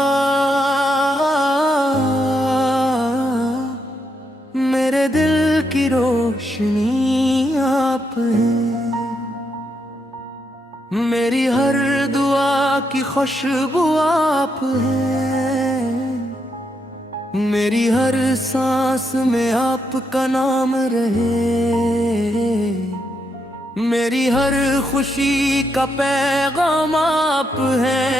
آقا میرے دل کی روشنی آپ ہیں، میری ہر دعا کی خوشبو آپ ہیں، میری ہر سانس میں آپ کا نام رہے، میری ہر خوشی کا پیغام آپ ہیں۔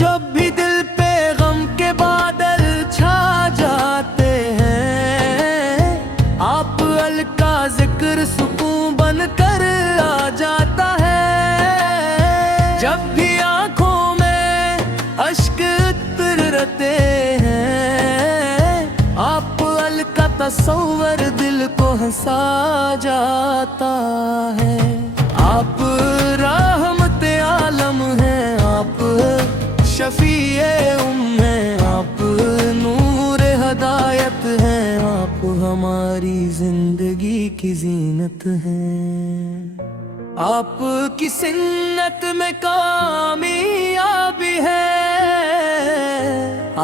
جب بھی دل پہ غم کے بادل چھا جاتے ہیں، آپ ال کا ذکر سکون بن کر آ جاتا ہے۔ جب بھی آنکھوں میں اشک اترتے ہیں، آپ ال کا تصور دل کو ہنسا جاتا ہے۔ آپ رحمت عالم ہیں، آپ شفیع ہیں، آپ نور ہدایت ہیں، آپ ہماری زندگی کی زینت ہیں۔ آپ کی سنت میں کامیابی ہے،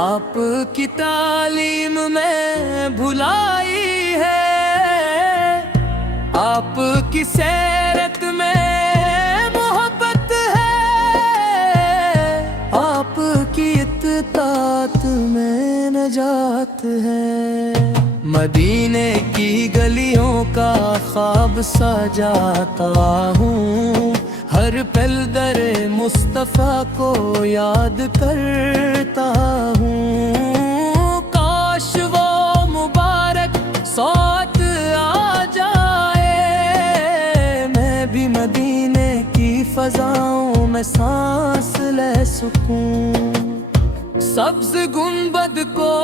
آپ کی تعلیم میں بھلائی ہے، آپ کی سیرت میں محبت ہے، آپ کی اطاعت میں نجات ہے۔ مدینے کی گلیوں کا خواب سجاتا ہوں، ہر پل در مصطفیٰ کو یاد کرتا ہوں۔ کاش وہ مبارک سوت آ جائے، میں بھی مدینے کی فضاؤں میں سانس لے سکوں۔ سبز گنبد کو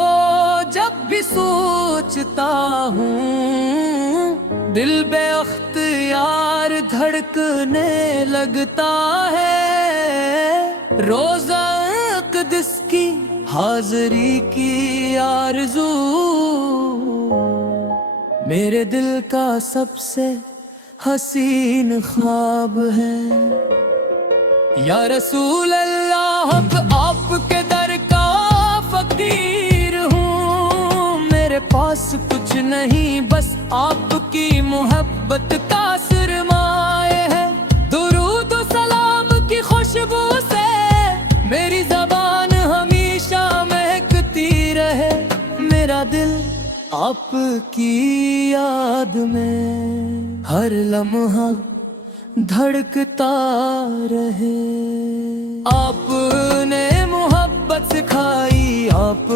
جب بھی سوچتا ہوں، دل بے اختیار دھڑکنے لگتا ہے۔ روزہ اقدس کی حاضری کی آرزو میرے دل کا سب سے حسین خواب ہے۔ یا رسول اللہ آپ کے در کا فقیر ہوں، میرے پاس کچھ نہیں بس آپ کی محبت کا سرمایہ ہے۔ درود و سلام کی خوشبو سے میری زبان ہمیشہ مہکتی رہے، میرا دل آپ کی یاد میں ہر لمحہ دھڑکتا رہے۔ آپ نے محبت سکھائی، آپ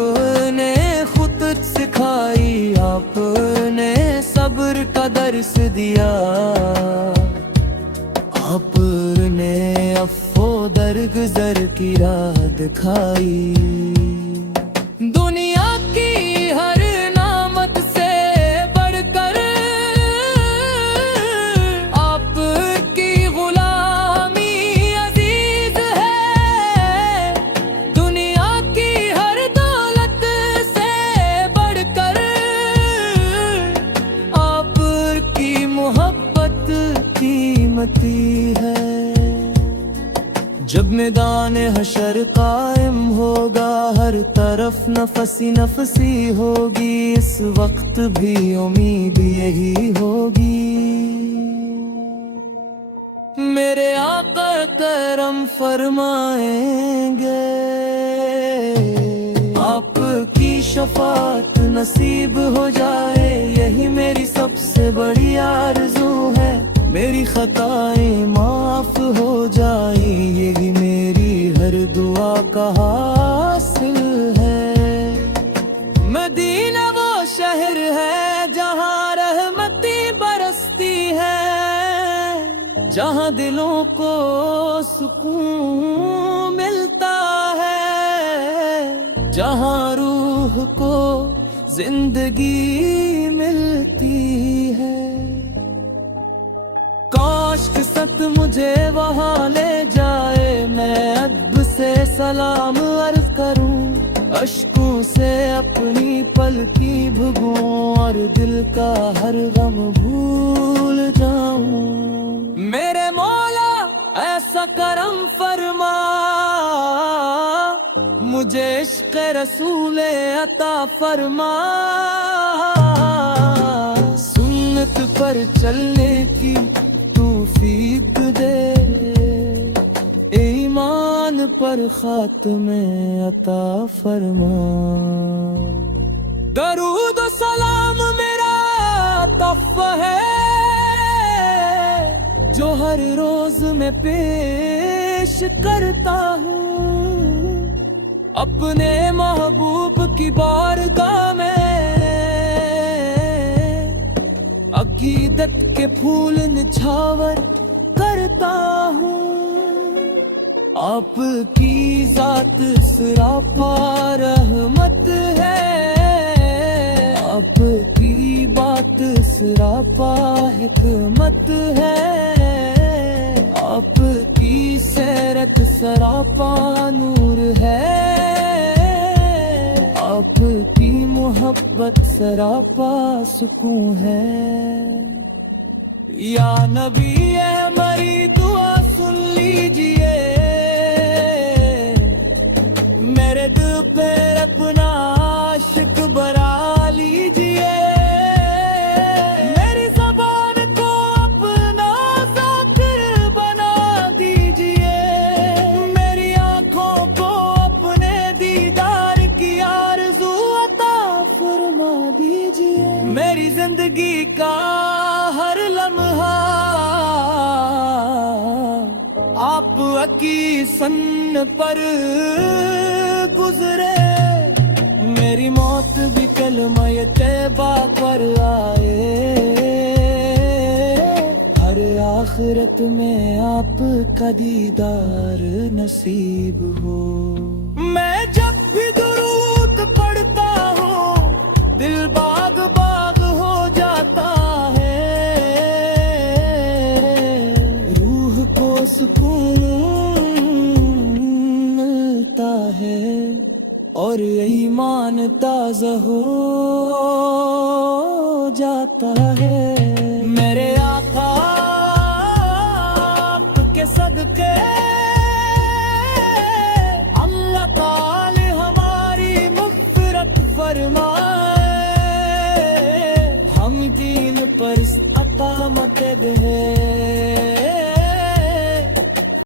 نے خطوط سکھائی، آپ نے صبر کا درس دیا، آپ نے عفو درگزر کی راہ دکھائی۔ دنیا کی ہر نعمت سے بڑھ کر آپ کی غلامی عزیز ہے، دنیا کی ہر دولت سے بڑھ کر آپ کی محبت قیمتی ہے۔ جب میدان حشر قائم ہوگا، ہر طرف نفسی نفسی ہوگی، اس وقت بھی امید یہی ہوگی، میرے آقا کرم فرمائیں گے، آپ کی شفاعت نصیب ہو جائے، یہی میری سب سے بڑی آرزو ہے۔ میری خطائیں معاف ہو جائیں، یہی میری ہر دعا کا حاصل ہے۔ مدینہ وہ شہر ہے جہاں رحمتیں برستی ہے، جہاں دلوں کو سکون ملتا ہے، جہاں روح کو زندگی ملتی ہے۔ کاش قسمت مجھے وہاں لے جائے، میں ادب سے سلام عرض کروں، اشکوں سے اپنی پلکی بھگوں، اور دل کا ہر غم بھول جاؤں۔ میرے مولا ایسا سا کرم فرما مجھے عشق رسول عطا فرما سنت پر چلنے کی توفیق دے ایمان پر خاتمے عطا فرما درود و سلام میرا تحفہ ہے جو ہر روز میں پیش کرتا ہوں اپنے محبوب کی بارگاہ میں عقیدت کے پھول نچھاور کرتا ہوں آپ کی ذات سراپا رحمت ہے آپ کی بات سراپا حکمت ہے آپ کی سیرت سراپا نور ہے آپ کی محبت سراپا سکون ہے یا نبی ہماری دعا سن لیجئے میرے دل پہ اپنا عاشق برا لیجئے میری زبان کو اپنا ذاکر بنا دیجئے میری آنکھوں کو اپنے دیدار کی آرزو عطا فرما دیجئے میری زندگی کا ہر لمحہ آپ کی سن پر گزرے میری موت بھی کلمہ طیبہ پر آئے ہر آخرت میں آپ کا دیدار نصیب ہو میں جب بھی درود پڑھتا ہوں دل باغ باغ ہو جاتا ہے روح کو سکون ملتا ہے اور ایمان تازہ ہو جاتا ہے میرے آقا آپ کے صدقے اللہ تعالی ہماری مغفرت فرمائے ہم دین پر استقامت دے